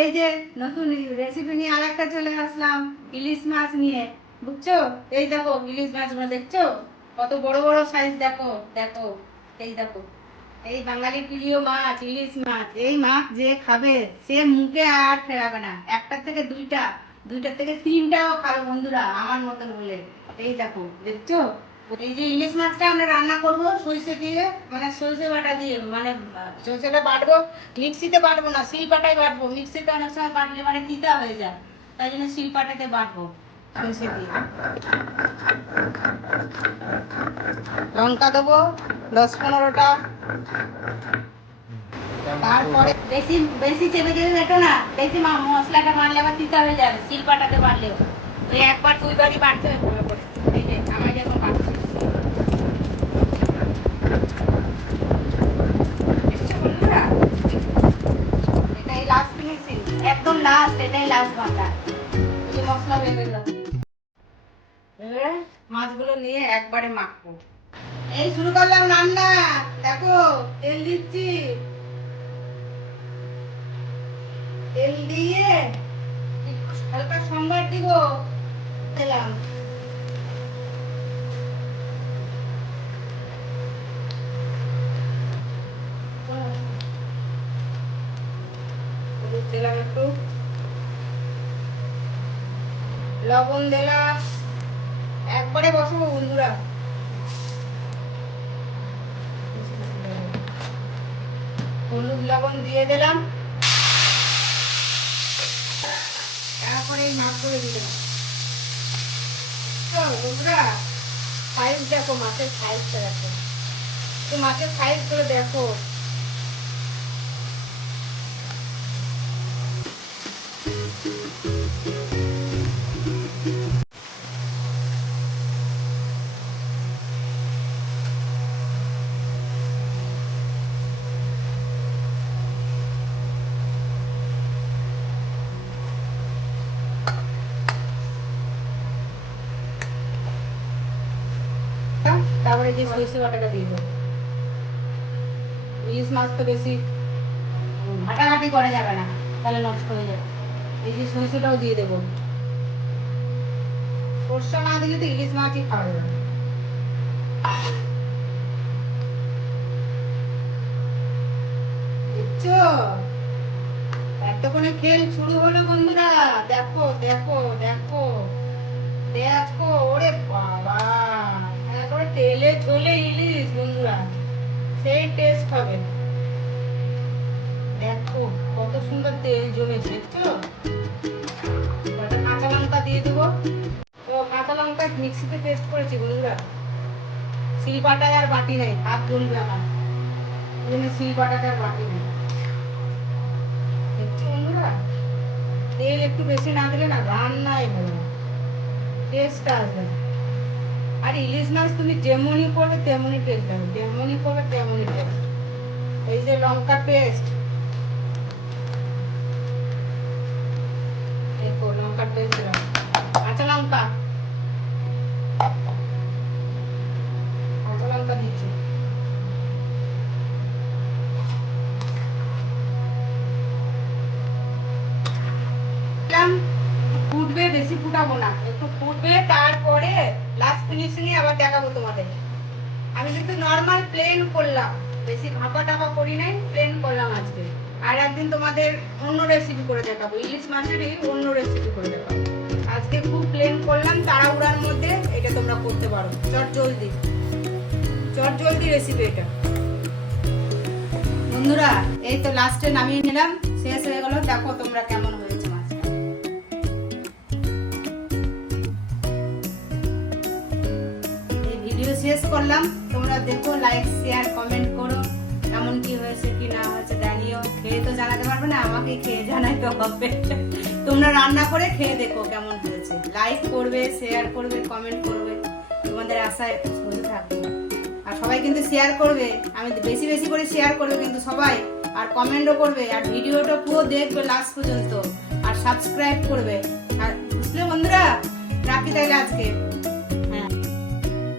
এই যে নতুন রেসিপি নিয়ে আর একটা চলে আসলাম, ইলিশ মাছ নিয়ে। বুঝছ? এই দেখো, ইলিশ মাছগুলো দেখছ? কত বড় বড় সাইজ দেখো দেখো, এই দেখো। এই বাঙালি প্রিয় মাছ, ইলিশ মাছ, এই মাছ যে খাবে, সে মুখে আর ফেরাবে না। একটা থেকে দুইটা দুইটা থেকে তিনটাও খাবে বন্ধুরা, আমার মতন হলে। এই দেখো, দেখছ? এই যে ইলিশ মাছটা আমরা রান্না করব, সরষে দিয়ে মানে সরষে বাটা দিয়ে মানে সরষেটা বাটবো, মিক্সিতে বাটবো না, শিল পাটায় বাটবো। মিক্সিতে অনেক সময় বাটলে মানে তিতা হয়ে যায়, তাই জন্য শিল পাটাতে বাটবো লঙ্কা দেবো, দশ পনেরোটা। তারপরে বেশি বেশি চেপে চেপে বেটো না, বেশি মশলাটা মারলে আবার তিতা হয়ে যাবে শিল পাটাতে বাটলেও ওই একবার দুইবারই বাটতে হবে ভালো করে এই যে আমার যখন বাটছি দেখছ বন্ধুরা? এটাই last finishing, একদম লাস্ট এটাই লাস্ট বাটা এই যে মশলা বের গেল এবারে মাছগুলো নিয়ে একবারে মাখবো। এই শুরু করলাম রান্না। দেখো তেল দিচ্ছি। তেল দিয়ে হালকা সম্বার দিব? দিলাম। দিলাম একটু। লবণ দিলাম। একবারে বসাবো বন্ধুরা। হলুদ লবণ দিয়ে দিলাম। তারপরে এই মাছগুলো দিলাম। বন্ধুরা সাইজ দেখো, মাছের সাইজটা দেখো। মাছের সাইজ করে দেখো। যে সরিষে বাটাটা দিয়ে দেবো ইলিশ মাছ তো বেশি ঘাটাঘাটি করা যাবে না তাহলে নষ্ট হয়ে যাবে। এই যে সরিষেটাও দিয়ে দেবো। সরষে না দিলে তো ইলিশ মাছই খাওয়া যাবে দেখছ? এতক্ষণে খেল শুরু হলো বন্ধুরা। দেখো দেখো দেখো। দেখো ওরে বাবা। তেলে ঝোলে ইলিশ বন্ধুরা, সেই টেস্ট হবে। দেখো, কত সুন্দর তেল জমেছে কটা কাঁচা লঙ্কা দিয়ে দেবো। তো কাঁচা লঙ্কা মিক্সিতে পেস্ট করেছি বন্ধুরা। শিলপাটায় আর বাটি নেই, হাত জ্বলবে আমার। জন্য শিলপাটাতে আর বাটি নেই। দেখছ বন্ধুরা? তেল একটু বেশি না দিলে না রান্নায় না। টেস্ট আসবে না। আর ইলিশ মাছ তুমি যেমনই করবে, তেমনই টেস্ট হবে। যেমনই করবে, তেমনই টেস্ট এই যে লঙ্কা পেস্ট দেখো, লঙ্কা পেস্ট কাঁচা লঙ্কা। কাঁচা লঙ্কা দিচ্ছি। ফুটবে, বেশি ফুটাবো না একটু ফুটবে তারপরে লাস্ট ফিনিশিং এ আবার দেখাবো তোমাদের আমি কিন্তু নর্মাল প্লেন করলাম। বেশি ভাপা টাপা করি নাই প্লেন করলাম আজকে। আর একদিন তোমাদের অন্য রেসিপি করে দেখাবো, ইলিশ মাছেরই অন্য রেসিপি করে দেখাবো। আজকে খুব প্লেন করলাম, তাড়াহুড়ার মধ্যে এটা তোমরা করতে পারো। চট জলদি। চট জলদি রেসিপি এটা। বন্ধুরা, এই তো লাস্টে নামিয়ে নিলাম, শেষ হয়ে গেল, দেখো তোমরা কেমন হয়েছে মাছটা। এই ভিডিও শেষ করলাম তোমরা দেখো লাইক শেয়ার কমেন্ট করো, কেমন কি হয়েছে, কি না হয়েছে, জানিও। খেয়ে তো জানাতে পারবে না আমাকে খেয়ে জানাইতে হবে। তোমরা রান্না করে খেয়ে দেখো কেমন হয়েছে। লাইক করবে শেয়ার করবে কমেন্ট করবে, তোমাদের আশায় বসে থাকব। আর সবাই কিন্তু শেয়ার করবে, আমি বেশি বেশি করে শেয়ার করবে কিন্তু সবাই। আর কমেন্টও করবে, আর ভিডিওটা পুরো দেখবে লাস্ট পর্যন্ত। আর সাবস্ক্রাইব করবে। আর বুঝলে বন্ধুরা? রাখি তাইলে আজকে।